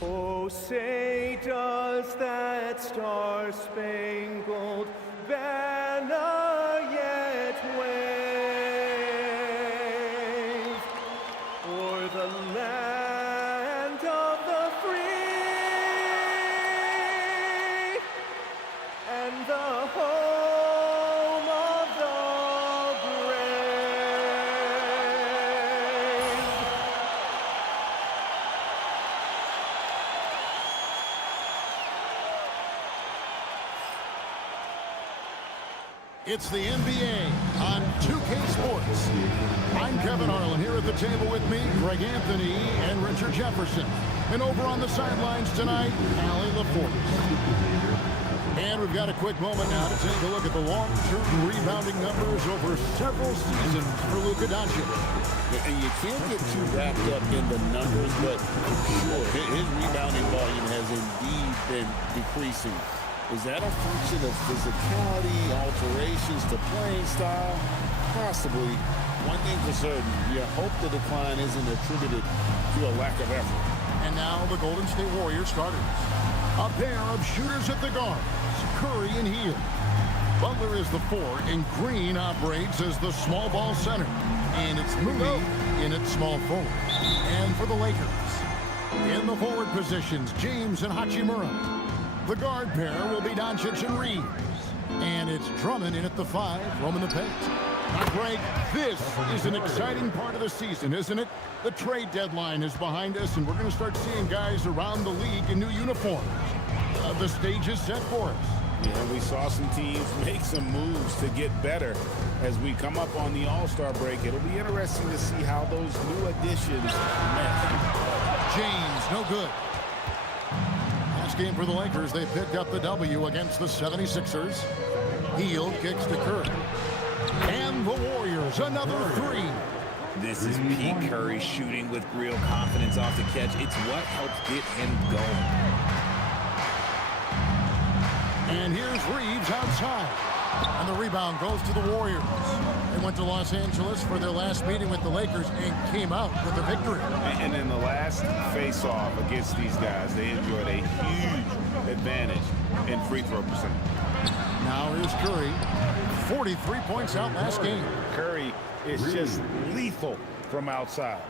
Oh, say does that star-spangled banner yet wave o'er the land of the free and the home of the brave? It's the NBA on 2K Sports. I'm Kevin Harlan here at the table with me, Greg Anthony and Richard Jefferson. And over on the sidelines tonight, Allie LaForce. And we've got a quick moment now to take a look at the long-term rebounding numbers over several seasons for Luka Doncic. And you can't get too wrapped up in the numbers, but sure, his rebounding volume has indeed been decreasing. Is that a function of physicality, alterations to playing style? Possibly. One thing for certain, you hope the decline isn't attributed to a lack of effort. And now the Golden State Warriors starters. A pair of shooters at the guards, Curry and Hield. Butler is the 4, and Green operates as the small ball center. And it's Moody in its small forward. And for the Lakers, in the forward positions, James and Hachimura. The guard pair will be Doncic and Reeves. And it's Drummond in at the 5, roaming the paint. Now, Greg, this is an exciting part of the season, isn't it? The trade deadline is behind us, and we're going to start seeing guys around the league in new uniforms. The stage is set for us. Yeah, we saw some teams make some moves to get better as we come up on the All-Star break. It'll be interesting to see how those new additions mesh. James, no good. Last game for the Lakers, they picked up the W against the 76ers. Hield kicks to Curry. And the Warriors, another 3. This is Pete Curry shooting with real confidence off the catch. It's what helps get him going. And here's Reeves outside. And the rebound goes to the Warriors. They went to Los Angeles for their last meeting with the Lakers and came out with a victory. And in the last face-off against these guys, they enjoyed a huge advantage in free throw percentage. Now here's Curry. 43 points out last game. Curry is just lethal from outside.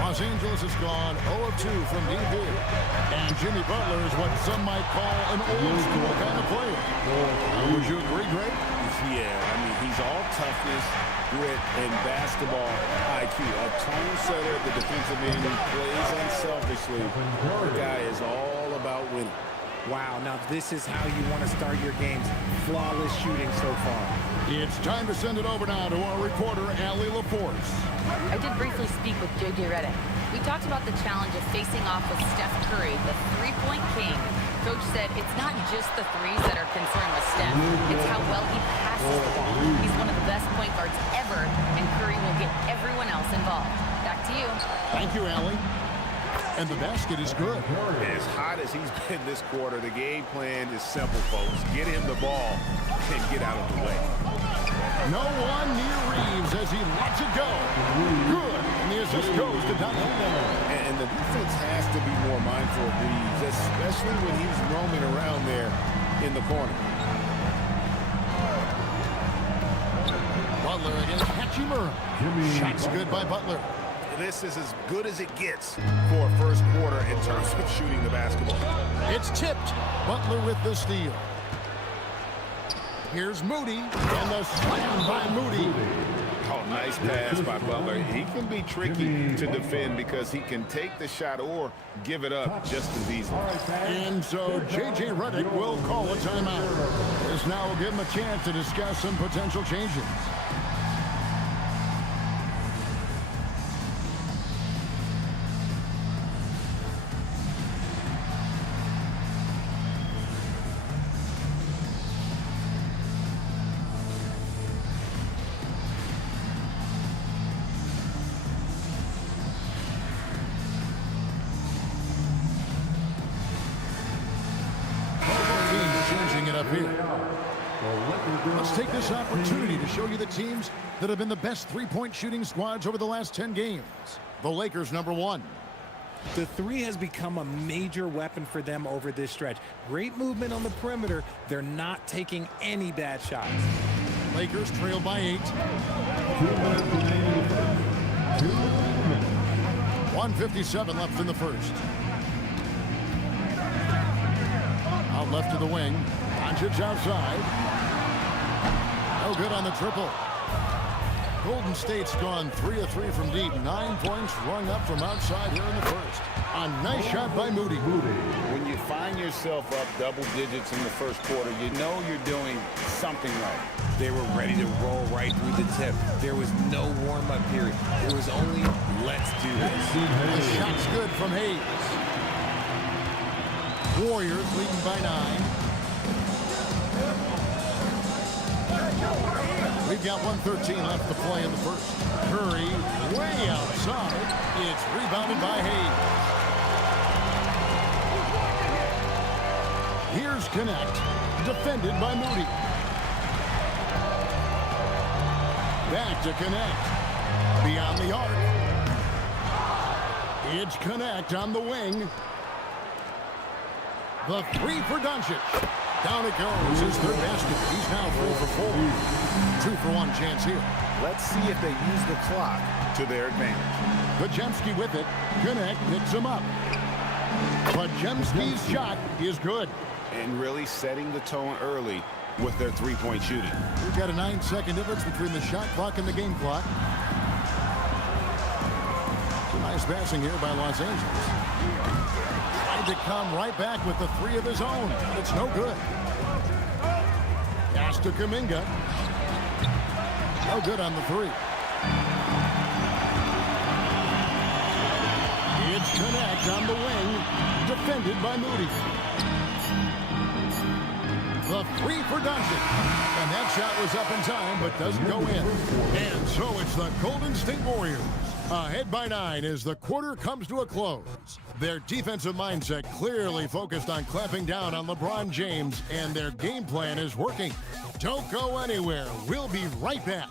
Los Angeles has gone 0 of 2 from deep here. And Jimmy Butler is what some might call an old school kind of player. Would you agree, Greg? Yeah, I mean, he's all toughness, grit, and basketball IQ. A tone setter, the defensive end who plays unselfishly. The guy is all about winning. Wow, now this is how you want to start your games. Flawless shooting so far. It's time to send it over now to our reporter, Allie LaForce. I did briefly speak with J.J. Redick. We talked about the challenge of facing off with Steph Curry, the three-point king. Coach said it's not just the threes that are concerned with Steph. It's how well he passes the ball. He's one of the best point guards ever, and Curry will get everyone else involved. Back to you. Thank you, Allie. And the basket is good. As hot as he's been this quarter, the game plan is simple, folks. Get him the ball and get out of the way. No one near Reeves as he lets it go. Good. And the assist goes to Doncic. And the defense has to be more mindful of Reeves, especially when he's roaming around there in the corner. Butler against Hachimura. Shots good by Butler. This is as good as it gets for a first quarter in terms of shooting the basketball. It's tipped. Butler with the steal. Here's Moody, and the slam by Moody. Oh, nice pass by Butler. He can be tricky to defend because he can take the shot or give it up just as easily. And so J.J. Redick will call a timeout. This now will give him a chance to discuss some potential changes. Changing it up here. Let's take this opportunity to show you the teams that have been the best three-point shooting squads over the last 10 games. The Lakers, number 1. The three has become a major weapon for them over this stretch. Great movement on the perimeter. They're not taking any bad shots. Lakers trail by 8. 1:57 left in the first. Out left to the wing. Doncic outside. No good on the triple. Golden State's gone 3 of 3 from deep. 9 points rung up from outside here in the first. A nice shot by Moody. When you find yourself up double digits in the first quarter, you know you're doing something right. They were ready to roll right through the tip. There was no warm-up period. It was only, let's do this. The shot's good from Hayes. Warriors leading by 9. We've got 1:13 left to play in the first. Curry way outside. It's rebounded by Hayes. Here's Connect, defended by Moody. Back to Connect. Beyond the arc. It's Connect on the wing. The three for Doncic. Down it goes. His third basket. He's now 3 for 4. 2 for 1 chance here. Let's see if they use the clock to their advantage. Pajemski with it. Connect picks him up. Pajemski's shot is good. And really setting the tone early with their three-point shooting. We've got a 9-second difference between the shot clock and the game clock. Some nice passing here by Los Angeles. Tried to come right back with the 3 of his own. It's no good. Pass to Kuminga. No good on the 3. It's Connect on the wing. Defended by Moody. The 3 for Doncic. And that shot was up in time, but doesn't go in. And so it's the Golden State Warriors. Ahead by 9 as the quarter comes to a close. Their defensive mindset clearly focused on clamping down on LeBron James, and their game plan is working. Don't go anywhere. We'll be right back.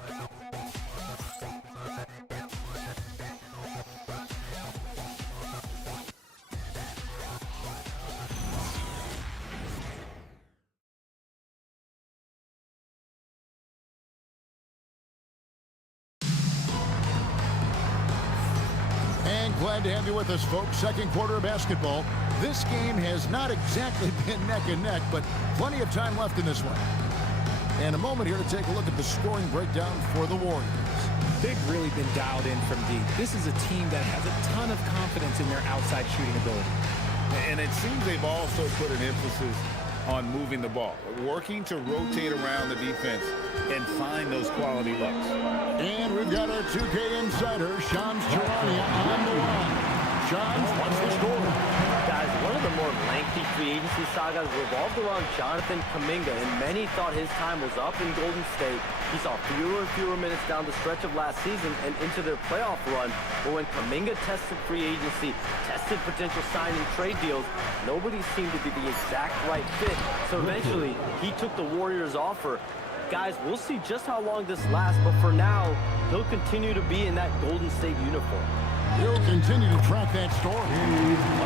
Glad to have you with us, folks. Second quarter of basketball. This game has not exactly been neck and neck, but plenty of time left in this one. And a moment here to take a look at the scoring breakdown for the Warriors. They've really been dialed in from deep. This is a team that has a ton of confidence in their outside shooting ability. And it seems they've also put an emphasis on moving the ball, working to rotate around the defense and find those quality looks. And we've got our 2K insider, Shams Charania, on the line. Shams, what's the score? Guys, one of the more lengthy free agency sagas revolved around Jonathan Kuminga, and many thought his time was up in Golden State. He saw fewer and fewer minutes down the stretch of last season and into their playoff run. But when Kuminga tested free agency, tested potential signing trade deals, nobody seemed to be the exact right fit. So eventually, he took the Warriors' offer. Guys, we'll see just how long this lasts, but for now, he'll continue to be in that Golden State uniform. He'll continue to track that story.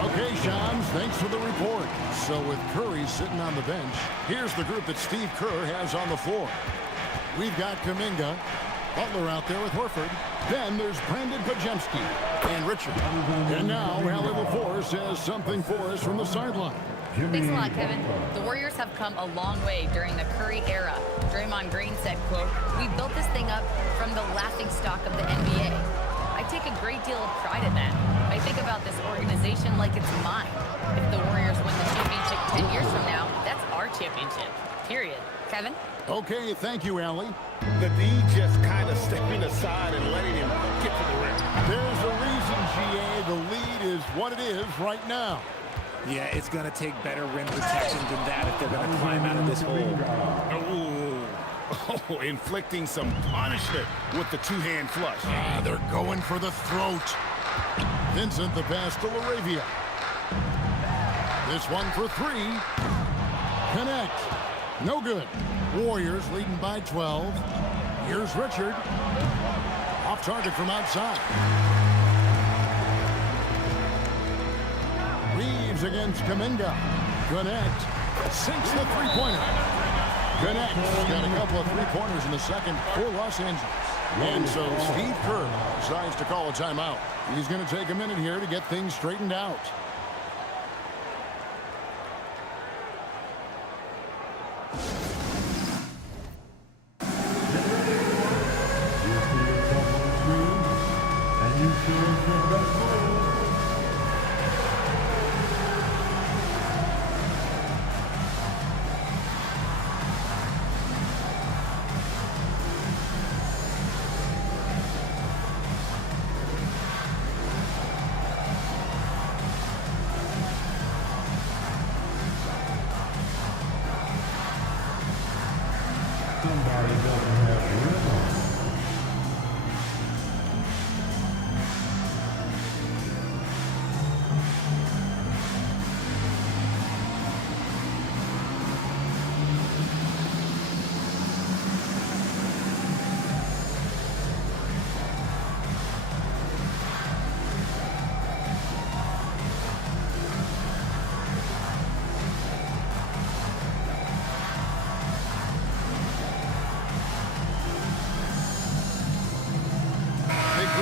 Okay, Shams, thanks for the report. So with Curry sitting on the bench, here's the group that Steve Kerr has on the floor. We've got Kuminga, Butler out there with Horford. Then there's Brandon Pajemski and Richard. And now Allie LaForce has something for us from the sideline. Thanks a lot, Kevin. The Warriors have come a long way during the Curry era. Draymond Green said, quote, "We built this thing up from the laughingstock of the NBA. I take a great deal of pride in that. I think about this organization like it's mine. If the Warriors win the championship 10 years from now, that's our championship. Period." Kevin? Okay, thank you, Allie. The D just kind of stepping aside and letting him get to the rim. There's a reason, GA. The lead is what it is right now. Yeah, it's going to take better rim protection than that if they're going to climb out of this hole. Oh, inflicting some punishment with the two-hand flush. They're going for the throat. Vincent the pass to LaRavia. This one for 3. Connect. No good. Warriors leading by 12. Here's Richard. Off target from outside. drives against Kuminga. Connect sinks the three-pointer. Connect's got a couple of three-pointers in the second for Los Angeles. And so Steve Kerr decides to call a timeout. He's going to take a minute here to get things straightened out.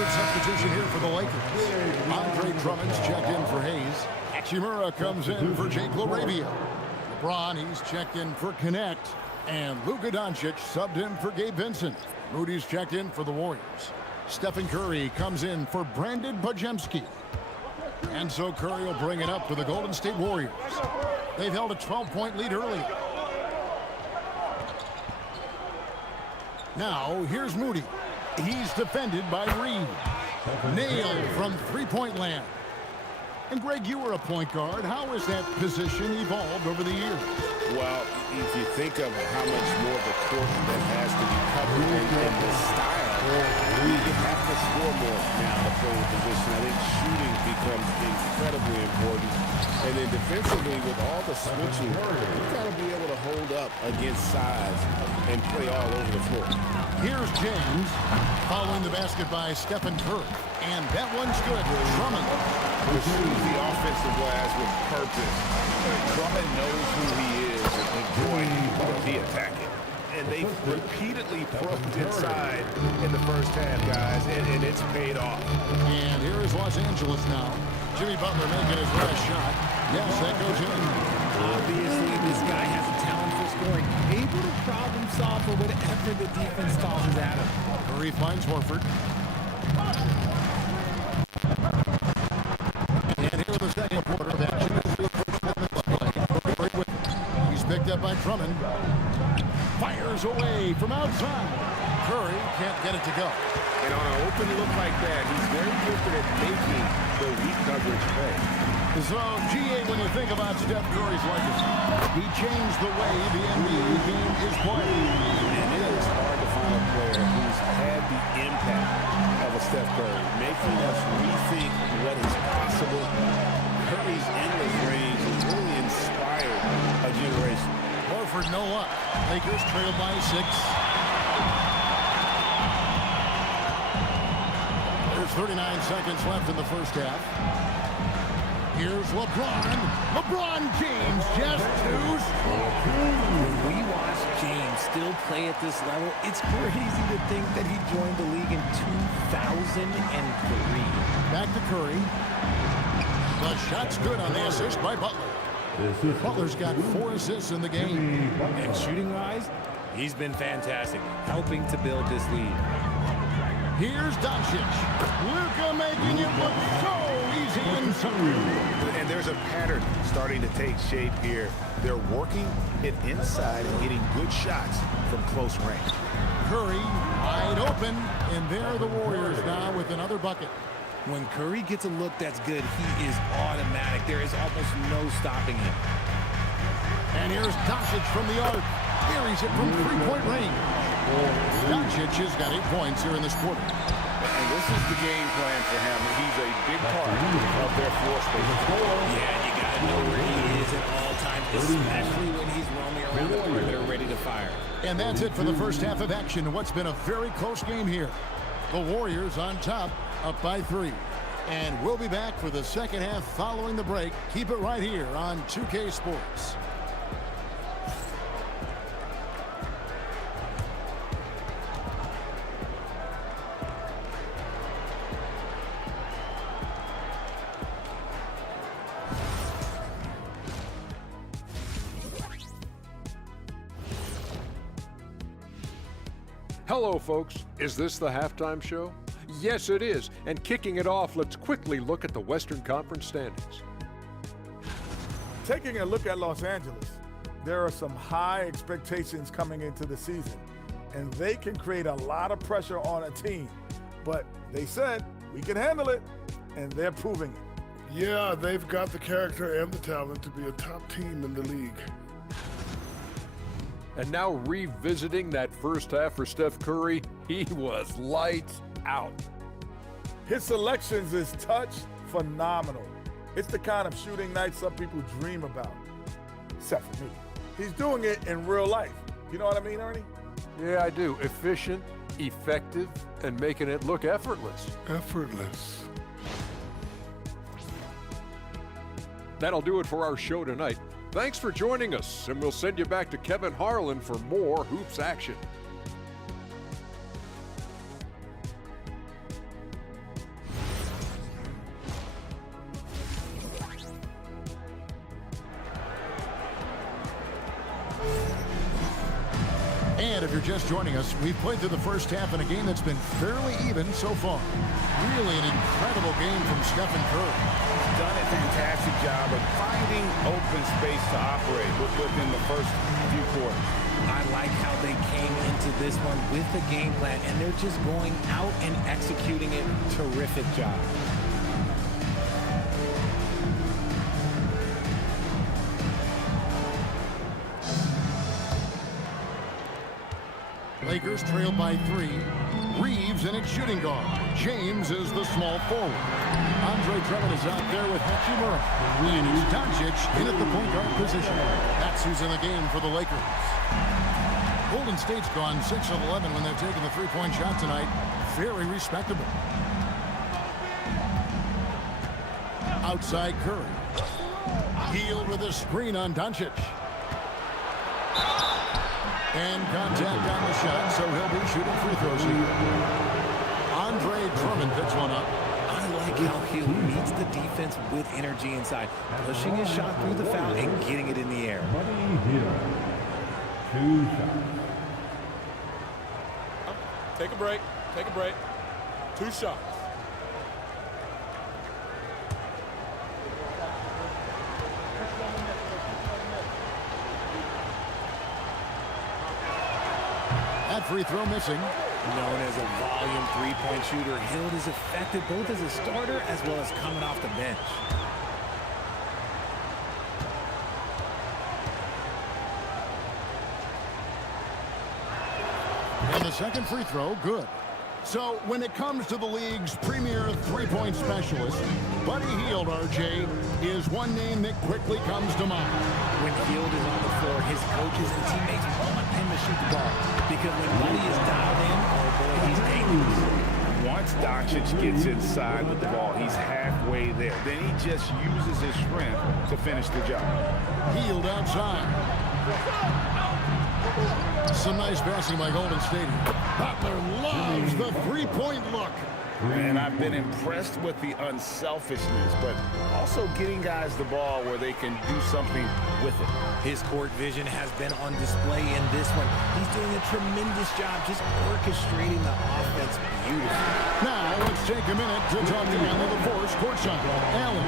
Substitution here for the Lakers. Andre Drummond's checked in for Hayes. Hachimura comes in for Jake LaRavia. LeBron, he's checked in for Connect. And Luka Doncic subbed in for Gabe Vincent. Moody's checked in for the Warriors. Stephen Curry comes in for Brandon Bajemski. And so Curry will bring it up for the Golden State Warriors. They've held a 12-point lead early. Now, here's Moody. He's defended by Reed. Nailed from three-point land. And Greg, you were a point guard. How has that position evolved over the years? Well, if you think of how much more the court that has to be covered and the style, you have to score more now to play the position. I think shooting becomes incredibly important. And then defensively, with all the switching, you've got to be able to hold up against size and play all over the floor. Here's James following the basket by Stephen Curry. And that one's good. Drummond. Pursues the offensive glass with purpose. Drummond knows who he is and going to be attacking. And they repeatedly probed inside in the first half, guys, and it's paid off. And here is Los Angeles now. Jimmy Butler making his last shot. Yes, that goes in. Obviously, this guy has a talent for scoring. Able to problem solve for whatever the defense tosses at him. Curry finds Horford. And here in the second quarter of action is the first minute of play. He's picked up by Drummond. Fires away from outside. Curry can't get it to go. And on an open look like that, he's very gifted at making the weak coverage pay. So, GA, when you think about Steph Curry's legacy, he changed the way the NBA game is played. And it is hard to find a player who's had the impact of a Steph Curry, making us rethink what is possible. Curry's endless range has really inspired a generation. Horford, no luck. Lakers trail by 6. There's 39 seconds left in the first half. Here's LeBron. LeBron James just too strong. When we watch James still play at this level, it's crazy to think that he joined the league in 2003. Back to Curry. The shot's good on the assist by Butler. Butler's got 4 assists in the game. And shooting-wise, he's been fantastic, helping to build this lead. Here's Doncic. Luka making it look so easy inside. And there's a pattern starting to take shape here. They're working it inside and getting good shots from close range. Curry wide open, and there are the Warriors now with another bucket. When Curry gets a look that's good, he is automatic. There is almost no stopping him. And here's Doncic from the arc. Buries it from three-point range. Doncic has got 8 points here in this quarter. And this is the game plan for him. He's a big part of their floor space. Yeah, you got to know where he is at all times, especially when he's roaming around the perimeter ready to fire. And that's it for the first half of action. What's been a very close game here. The Warriors on top, up by 3. And we'll be back for the second half following the break. Keep it right here on 2K Sports. Hello, folks. Is this the halftime show? Yes, it is. And kicking it off, let's quickly look at the Western Conference standings. Taking a look at Los Angeles, there are some high expectations coming into the season, and they can create a lot of pressure on a team. But they said, we can handle it, and they're proving it. Yeah, they've got the character and the talent to be a top team in the league. And now revisiting that first half for Steph Curry, he was lights out. His selections is touch phenomenal. It's the kind of shooting night some people dream about, except for me. He's doing it in real life. You know what I mean, Ernie? Yeah, I do. Efficient, effective, and making it look effortless. Effortless. That'll do it for our show tonight. Thanks for joining us, and we'll send you back to Kevin Harlan for more Hoops action. And if you're just joining us, we've played through the first half in a game that's been fairly even so far. Really an incredible game from Stephen Curry. Done a fantastic job of finding open space to operate within the first few quarters. I like how they came into this one with the game plan, and they're just going out and executing it. Terrific job. Lakers trail by 3. Reeves in its shooting guard. James is the small forward. Andre Drummond is out there with Hachimura. And it's Doncic in at the point guard position. That's who's in the game for the Lakers. Golden State's gone 6 of 11 when they've taken the three-point shot tonight. Very respectable. Outside Curry. Hield with a screen on Doncic. And contact on the shot, so he'll be shooting free throws here. Andre Drummond picks one up. I like how Hield meets the defense with energy inside, pushing his shot through the foul and getting it in the air. Take a break. Take a break. 2 shots. That free throw missing. Known as a volume three-point shooter, Hield is effective both as a starter as well as coming off the bench. And the second free throw, good. So when it comes to the league's premier three-point specialist, Buddy Hield, RJ, is one name that quickly comes to mind. When Hield is on the floor, his coaches and teammates want him to shoot the ball. Because when Buddy is dialed in, oh boy, he's dangerous. Once Doncic gets inside with the ball, he's halfway there. Then he just uses his strength to finish the job. Hield outside. Some nice passing by Golden State. Butler loves the three-point look. And I've been impressed with the unselfishness, but also getting guys the ball where they can do something with it. His court vision has been on display in this one. He's doing a tremendous job just orchestrating the offense beautifully. Now let's take a minute to talk to Alan LaForce courtside. Alan.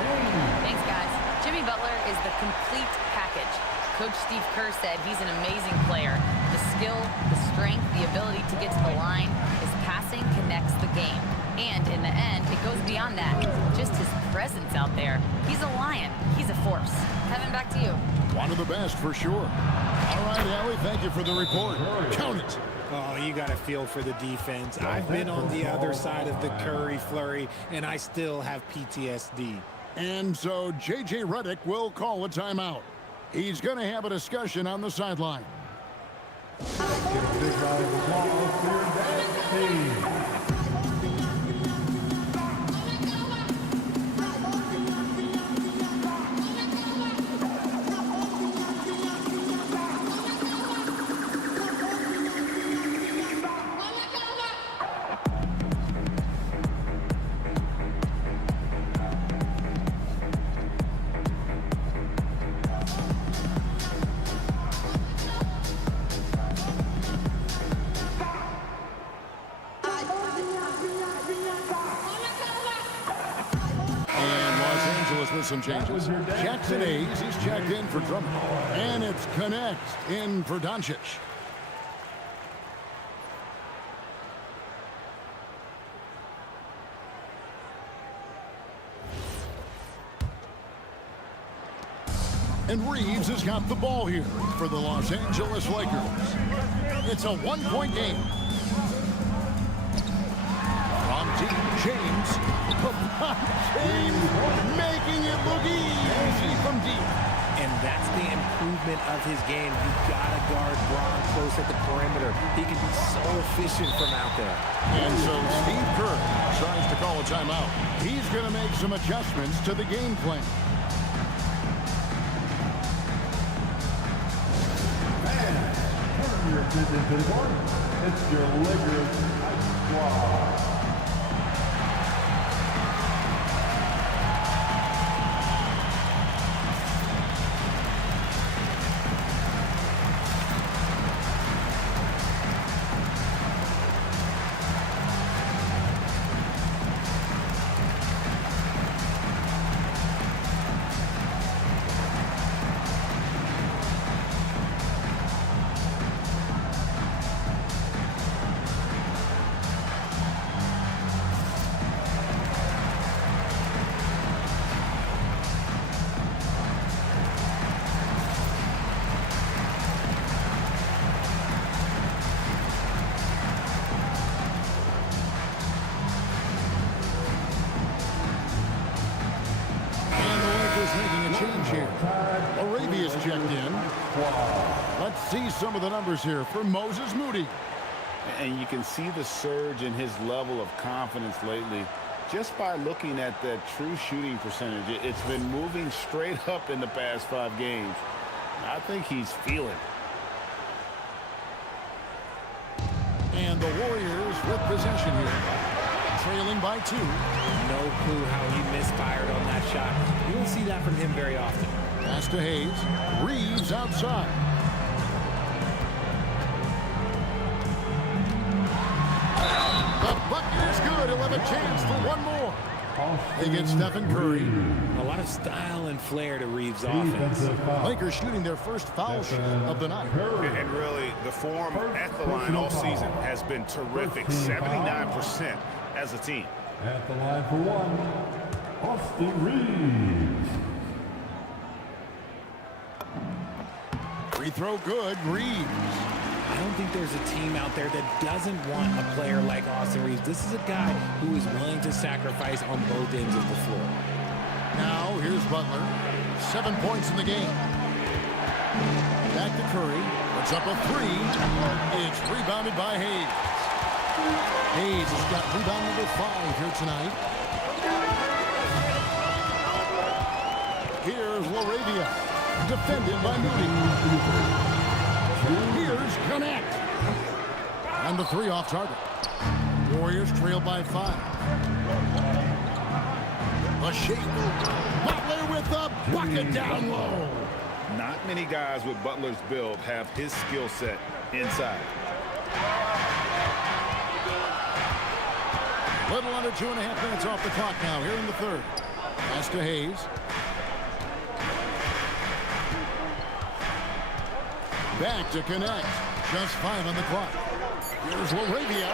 Thanks, guys. Jimmy Butler is the complete package. Coach Steve Kerr said he's an amazing player. The skill, the strength, the ability to get to the line, his passing connects the game. And in the end, it goes beyond that. Just his presence out there. He's a lion. He's a force. Kevin, back to you. One of the best for sure. All right, Allie, thank you for the report. Count it. Oh, you got to feel for the defense. I've been on the other side of the Curry flurry, and I still have PTSD. And so J.J. Redick will call a timeout. He's going to have a discussion on the sideline. with some changes. Jackson Hayes, he's checked in for Drummond. And it's Connect in for Doncic. And Reeves has got the ball here for the Los Angeles Lakers. It's a one-point game. From deep, James. James making it look easy from deep. And that's the improvement of his game. You've got to guard Bron close at the perimeter. He can be so efficient from out there. And so Steve Kerr tries to call a timeout. He's going to make some adjustments to the game plan. Your attention to the court. It's your Lakers Ice Squad. Arabia's checked in. Let's see some of the numbers here for Moses Moody. And you can see the surge in his level of confidence lately just by looking at that true shooting percentage. It's been moving straight up in the past 5 games. I think he's feeling it. And the Warriors with possession here. Trailing by 2. No clue how he misfired on that shot. You don't see that from him very often. Pass to Hayes. Reeves outside. The bucket is good. He'll have a chance for one more. They get Stephen Curry. A lot of style and flair to Reeves' offense. Lakers shooting their first foul shot of the night. And really, the form at the line all season has been terrific. 79% as a team. At the line for one, Austin Reeves. Free throw good, Reeves. I don't think there's a team out there that doesn't want a player like Austin Reeves. This is a guy who is willing to sacrifice on both ends of the floor. Now, here's Butler. 7 points in the game. Back to Curry. Puts up a 3. It's rebounded by Hayes. Hayes has got rebound number 5 here tonight. Here's LaRavia. Defended by Moody. Here's Connect. And the 3 off target. Warriors trail by 5. A shake. Butler with the bucket down low. Not many guys with Butler's build have his skill set inside. Little under 2.5 minutes off the clock now here in the third. Pass to Hayes. Back to Connect. Just 5 on the clock. Here's LaRavia.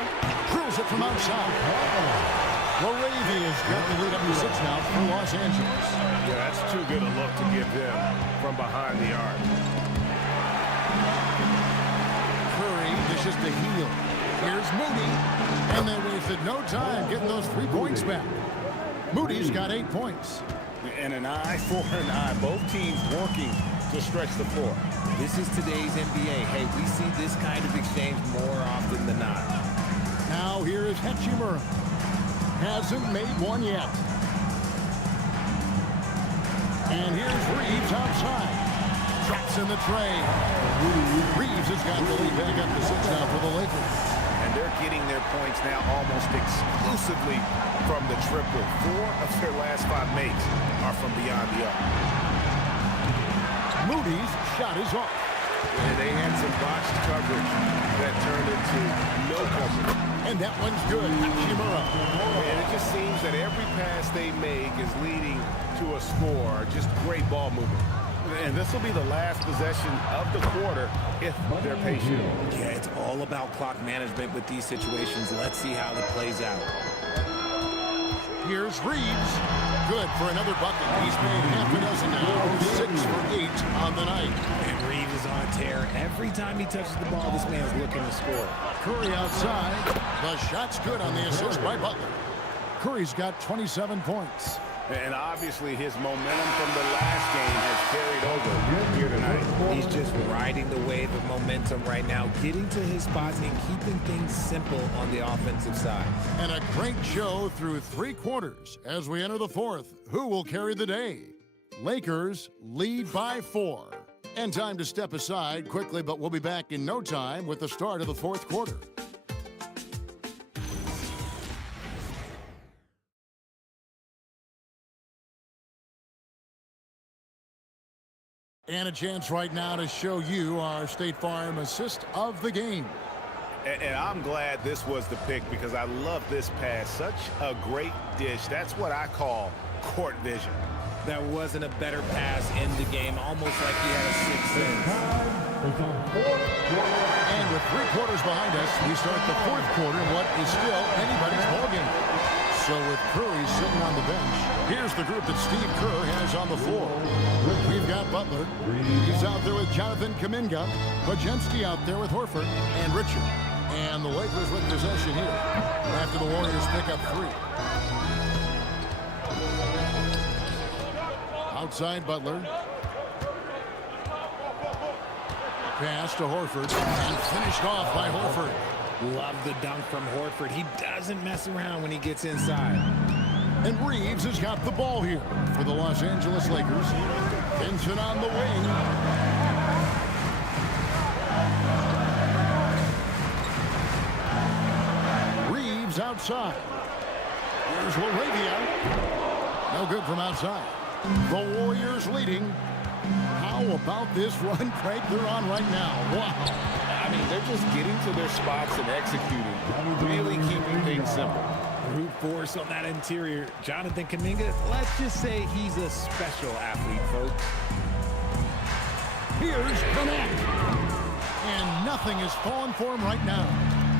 Drills it from outside. LaRavia's got the lead up to 6 now for Los Angeles. Yeah, that's too good a look to give them from behind the arc. Curry dishes to heel. Here's Moody. And they wasted no time getting those 3 points back. Moody's got 8 points. And an eye for an eye. Both teams working to stretch the floor. This is today's NBA. Hey, we see this kind of exchange more often than not. Now here is Hachimura. Hasn't made one yet. And here's Reeves outside. Drops in the tray. Reeves has got the lead back up to 6 now for the Lakers. And they're getting their points now almost exclusively from the triple. 4 of their last 5 makes are from beyond the arc. Moody's shot is off. And they had some botched coverage that turned into no coverage. And that one's good. Hachimura. And it just seems that every pass they make is leading to a score. Just great ball movement. And this will be the last possession of the quarter if they're patient. Yeah, it's all about clock management with these situations. Let's see how it plays out. Here's Reeves. Good for another bucket. He's made half a dozen now. 6 for 8 on the night. And Reeves is on a tear. Every time he touches the ball, this man's looking to score. Curry outside. The shot's good on the assist by Butler. Curry's got 27 points. And obviously his momentum from the last game has carried over here tonight. He's just riding the wave of momentum right now, getting to his spots and keeping things simple on the offensive side. And a great show through 3 quarters. As we enter the 4th, who will carry the day? Lakers lead by 4. And time to step aside quickly, but we'll be back in no time with the start of the 4th quarter. And a chance right now to show you our State Farm assist of the game. And I'm glad this was the pick because I love this pass. Such a great dish. That's what I call court vision. That wasn't a better pass in the game, almost like he had a sixth sense. And with 3 quarters behind us, we start the 4th quarter in what is still anybody's ballgame. So with Curry sitting on the bench, here's the group that Steve Kerr has on the floor. We've got Butler. He's out there with Jonathan Kuminga. Bajenski out there with Horford and Richard. And the Lakers with possession here after the Warriors pick up 3. Outside Butler. Pass to Horford and finished off by Horford. Love the dunk from Horford. He doesn't mess around when he gets inside. And Reeves has got the ball here for the Los Angeles Lakers. Vincent on the wing. Reeves outside. Here's LaRavia. No good from outside. The Warriors leading. How about this run break they're on right now? Wow. I mean, they're just getting to their spots and executing, really keeping things simple. Brute force on that interior. Jonathan Kuminga, let's just say he's a special athlete, folks. Here's Connect. And nothing is falling for him right now.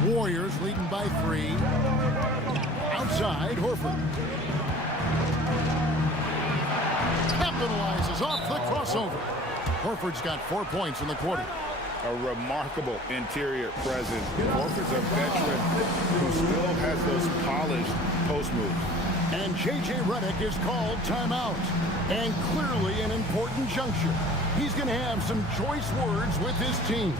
Warriors leading by 3. Outside, Horford. Capitalizes off the crossover. Horford's got 4 points in the quarter. A remarkable interior presence. Horford's a veteran who still has those polished post moves. And J.J. Redick is called timeout. And clearly an important juncture. He's going to have some choice words with his team.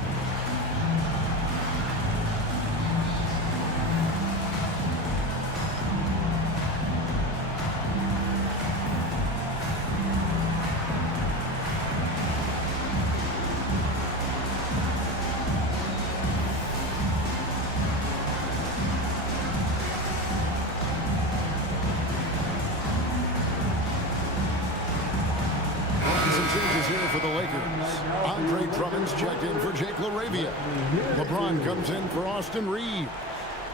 For the Lakers, Andre Drummond's checked in for Jake LaRavia. LeBron comes in for Austin Reed.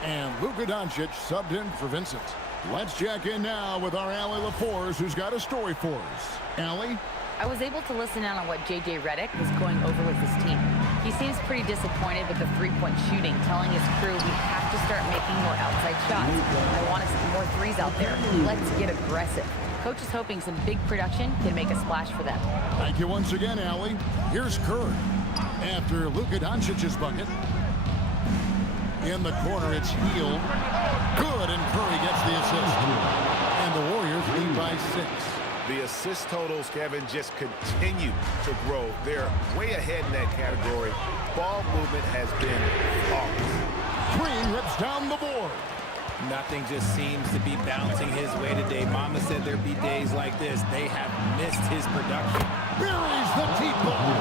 And Luka Doncic subbed in for Vincent. Let's check in now with our Allie LaForce, who's got a story for us. Allie? I was able to listen in on what J.J. Redick was going over with his team. He seems pretty disappointed with the three-point shooting, telling his crew we have to start making more outside shots. I want to see more threes out there. Let's get aggressive. Coach is hoping some big production can make a splash for them. Thank you once again, Allie. Here's Kerr. After Luka Doncic's bucket. In the corner, it's Hield. Good, and Curry gets the assist. And the Warriors lead by 6. The assist totals, Kevin, just continue to grow. They're way ahead in that category. Ball movement has been flawless. Green rips down the board. Nothing just seems to be bouncing his way today. Mama said there'd be days like this. They have missed his production. Buries the deep ball.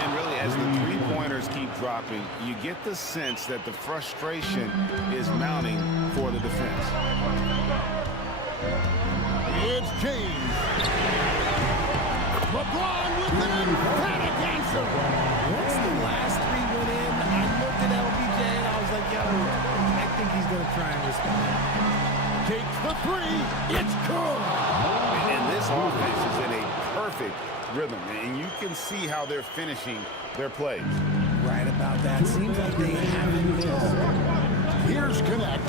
And really, as the three-pointers keep dropping, you get the sense that the frustration is mounting for the defense. It's James. LeBron with an emphatic answer. yo, I think he's going to try and respond. Takes the three. It's good. And this offense is in a perfect rhythm, and you can see how they're finishing their plays. Right about that. Seems like they haven't missed. Here's Connect.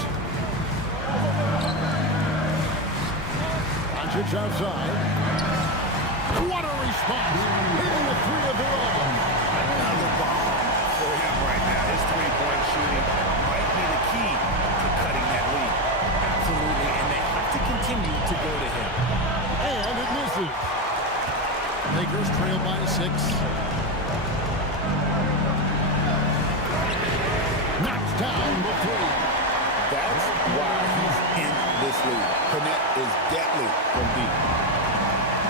Doncic outside. What a response. Hitting the three of their own. Another bomb for him right now. His three-point shooting might be the key to cutting that lead. Absolutely, and they have to continue to go to him. And it misses. Lakers trail by 6. Knocks down the three. That's why he's in this league. Connect is deadly from deep.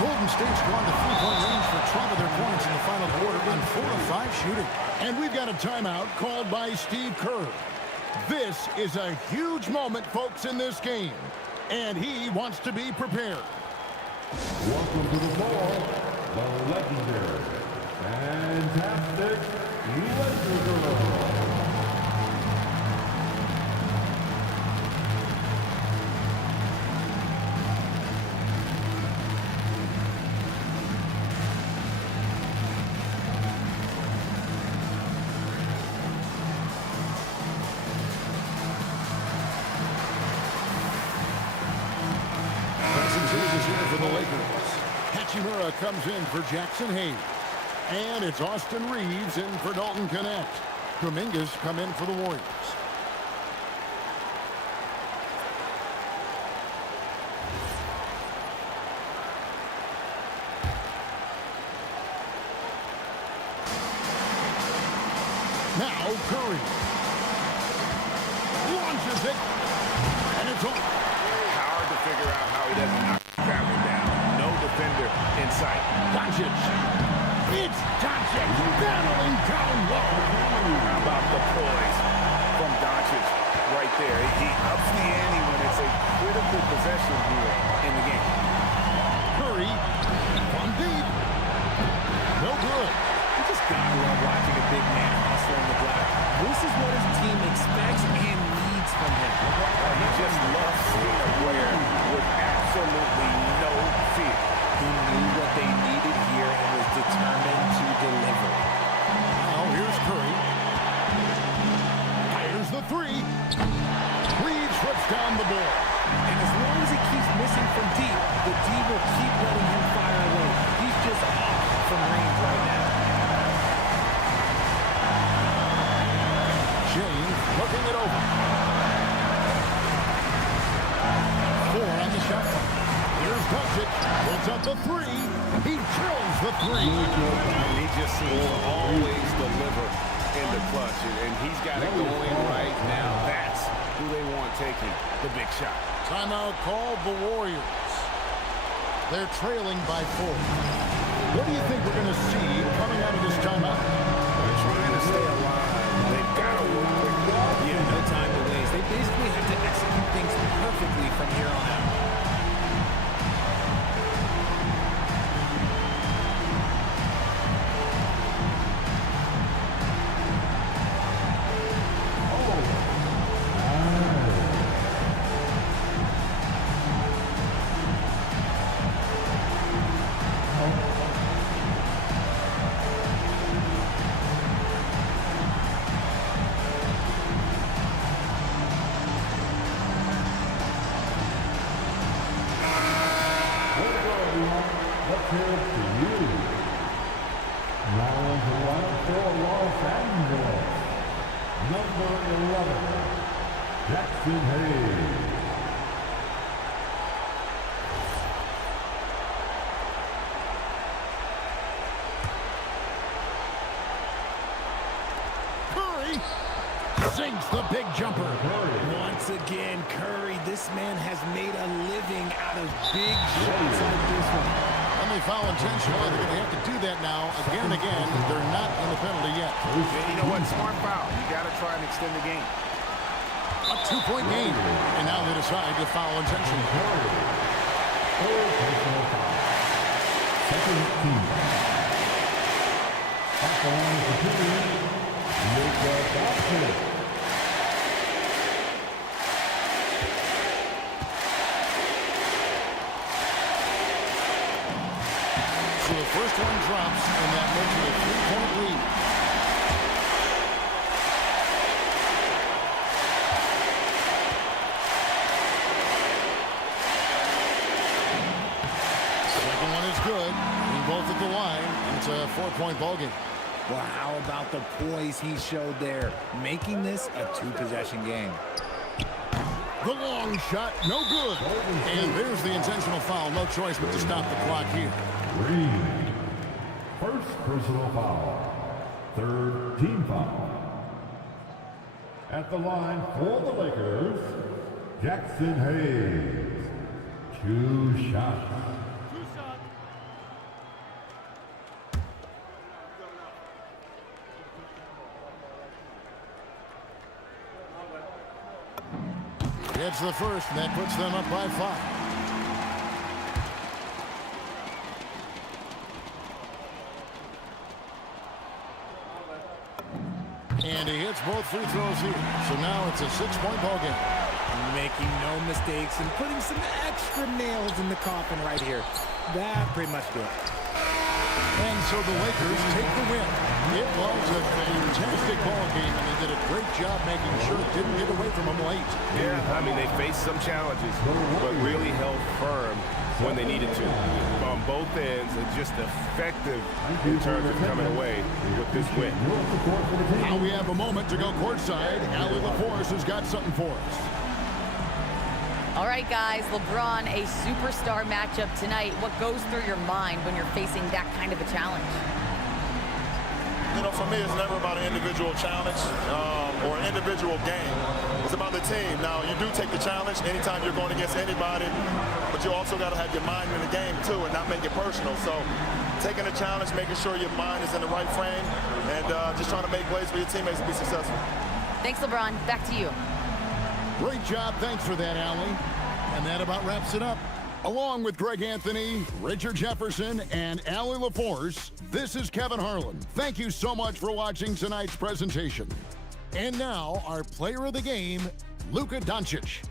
Golden State's gone to three-point range for 12 of their points in the final quarter on 4 of 5 shooting. And we've got a timeout called by Steve Kerr. This is a huge moment, folks, in this game. And he wants to be prepared. Welcome to the ball, the legendary, fantastic Lakers. Hachimura comes in for Jackson Hayes. And it's Austin Reeves in for Dalton Connect. Kuminga's come in for the Warriors. Now Curry. Launches it. And it's off. Hard to figure out how he doesn't knock that one down. No defender in sight. Doncic. It's Doncic battling down low. How about the poise from Doncic right there? He ups the ante when it's a critical possession here in the game. Curry from deep. No good. You just gotta love watching a big man hustle on the block. This is what his team expects and needs from him. He just loves seeing a player with absolutely no fear. He knew what they needed here and was determined to deliver. Now here's Curry. Fires the three. Reeves rips down the ball. And as long as he keeps missing from deep, the D will keep letting him fire away. He's just off from range right now. James looking it over. 4 on the shot clock. Here's Doncic. Pulls up the three. He drills the three. And he just seems to always deliver in the clutch. And he's got it going right now. That's who they want taking the big shot. Timeout called the Warriors. They're trailing by 4. What do you think we're going to see coming out of this timeout? They're trying to stay alive. They've got to work quickly. Yeah, no time to waste. They basically have to execute things perfectly from here on out. Let's hear it to you. Now to one for Los Angeles. Number 11, Jackson Hayes. Curry sinks the big jumper. Once again, Curry, this man has made a living out of big shots like this one. And they foul intentionally. They're going to have to do that now again and again. They're not in the penalty yet. Yeah, you know what? Smart foul. You got to try and extend the game. A 2-point game. And now they decide to foul intentionally. Second team. At the line for 2, Luka Doncic. So the first one drops, and that makes it a 3-point lead. Second one is good. Being both at the line, and it's a 4-point ballgame. Well, how about the poise he showed there, making this a 2-possession game. The long shot, no good. And there's the intentional foul. No choice but to stop the clock here. Green. First personal foul. Third team foul. At the line for the Lakers, Jackson Hayes. 2 shots. Gets the first, and that puts them up by 5. And he hits both free throws here. So now it's a 6-point ballgame. Making no mistakes and putting some extra nails in the coffin right here. That pretty much did it. And so the Lakers take the win. It was a fantastic ball game, and they did a great job making sure it didn't get away from them late. Yeah, I mean, they faced some challenges, but really held firm when they needed to. On both ends, and just effective in terms of coming away with this win. Now we have a moment to go courtside. Allie LaForce has got something for us. All right, guys, LeBron, a superstar matchup tonight. What goes through your mind when you're facing that kind of a challenge? You know, for me, it's never about an individual challenge or an individual game. It's about the team. Now, you do take the challenge anytime you're going against anybody, but you also got to have your mind in the game, too, and not make it personal. So taking the challenge, making sure your mind is in the right frame, and just trying to make plays for your teammates to be successful. Thanks, LeBron. Back to you. Great job. Thanks for that, Allie. And that about wraps it up. Along with Greg Anthony, Richard Jefferson, and Allie LaForce, this is Kevin Harlan. Thank you so much for watching tonight's presentation. And now, our player of the game, Luka Doncic.